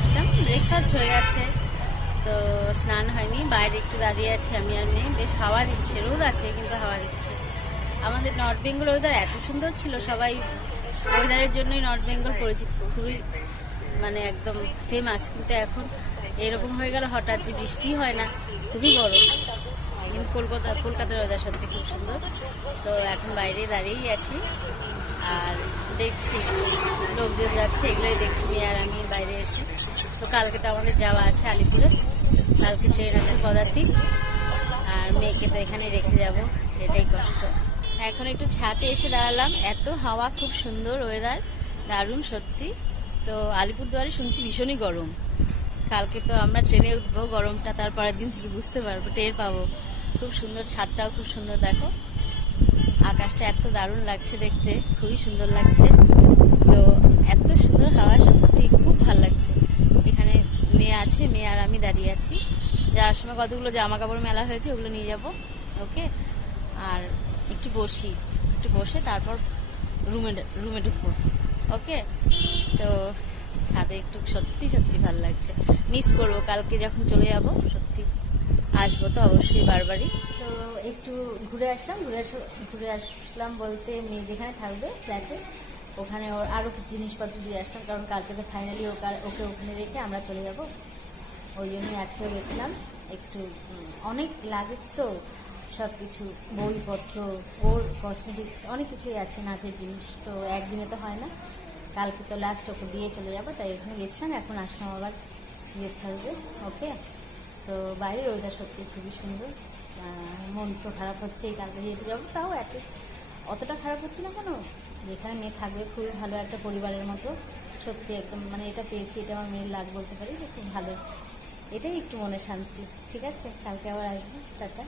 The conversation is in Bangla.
আসলাম, ব্রেকফাস্ট হয়ে গেছে, তো স্নান হয়নি, বাইরে একটু দাঁড়িয়ে আছি আমি আর মেয়ে। বেশ হাওয়া দিচ্ছে, রোদ আছে কিন্তু হাওয়া দিচ্ছে। আমাদের নর্থ বেঙ্গল ওয়েদার এত সুন্দর ছিল, সবাই ওয়েদারের জন্যই নর্থ বেঙ্গল পরিচিত, খুবই মানে একদম ফেমাস। কিন্তু এখন এরকম হয়ে গেল হঠাৎ, যে বৃষ্টি হয় না, খুবই গরম। কিন্তু কলকাতার ওয়েদার সত্যি খুব সুন্দর। তো এখন বাইরে দাঁড়িয়েই আছি আর দেখছি লোকজন যাচ্ছে, এগুলোই দেখছি মেয়ে আর আমি বাইরে এসে। তো কালকে তো আমাদের যাওয়া আছে আলিপুরে, কালকে ট্রেন আছে পদাতিক, আর মেয়েকে তো এখানে রেখে যাব, এটাই কষ্ট। এখন একটু ছাদে এসে দাঁড়ালাম, এত হাওয়া, খুব সুন্দর ওয়েদার, দারুণ সত্যি। তো আলিপুরদুয়ারে শুনছি ভীষণই গরম। কালকে তো আমরা ট্রেনে উঠবো, গরমটা তারপরের দিন থেকে বুঝতে পারবো, টের পাবো। খুব সুন্দর, ছাদটাও খুব সুন্দর, দেখো আকাশটা এত দারুণ লাগছে দেখতে, খুবই সুন্দর লাগছে। তো এত সুন্দর হাওয়া, সত্যি খুব ভালো লাগছে। এখানে মেয়ে আছে, মেয়ে আর আমি দাঁড়িয়ে আছি। যাওয়ার সময় কতগুলো জামা কাপড় মেলা হয়েছে, ওগুলো নিয়ে যাব। ওকে, আর একটু বসি, একটু বসে তারপর রুমে ঢুকবো। ওকে, তো ছাদে একটু সত্যি সত্যি ভালো লাগছে, মিস করবো কালকে যখন চলে যাব। সত্যি আসবো তো অবশ্যই বারবারই। তো একটু ঘুরে আসলাম বলতে, মেয়ে যেখানে থাকবে ফ্ল্যাটে, ওখানে ওর আরও জিনিসপত্র দিয়ে আসলাম, কারণ কালকে তো ফাইনালি ওকে ওখানে রেখে আমরা চলে যাব। ওই জন্যই আজকেও গেছিলাম একটু। অনেক লাগেজ তো, সব কিছু বইপত্র, ওর কসমেটিক্স অনেক কিছুই আছে, নাচের জিনিস, তো একদিনে তো হয় না। কালকে তো লাস্ট ওকে দিয়ে চলে যাবো, তাই ওখানে গেছিলাম। এখন আসলাম আবার গেস্ট হাউসে। ওকে, তো বাইরের ওয়েদার সত্যি খুবই সুন্দর। মন তো খারাপ হচ্ছে, কালকে যেতে যাবো, তাও অতটা খারাপ হচ্ছে না কেন, যেখানে মেয়ে থাকবে খুবই ভালো একটা পরিবারের মতো। সত্যি একদম মানে এটা পেয়েছি, এটা আমার মেয়ের লাগ বলতে পারি, যে খুব ভালো। এটাই একটু মনে শান্তি। ঠিক আছে, কালকে আবার আসবো, টাটা।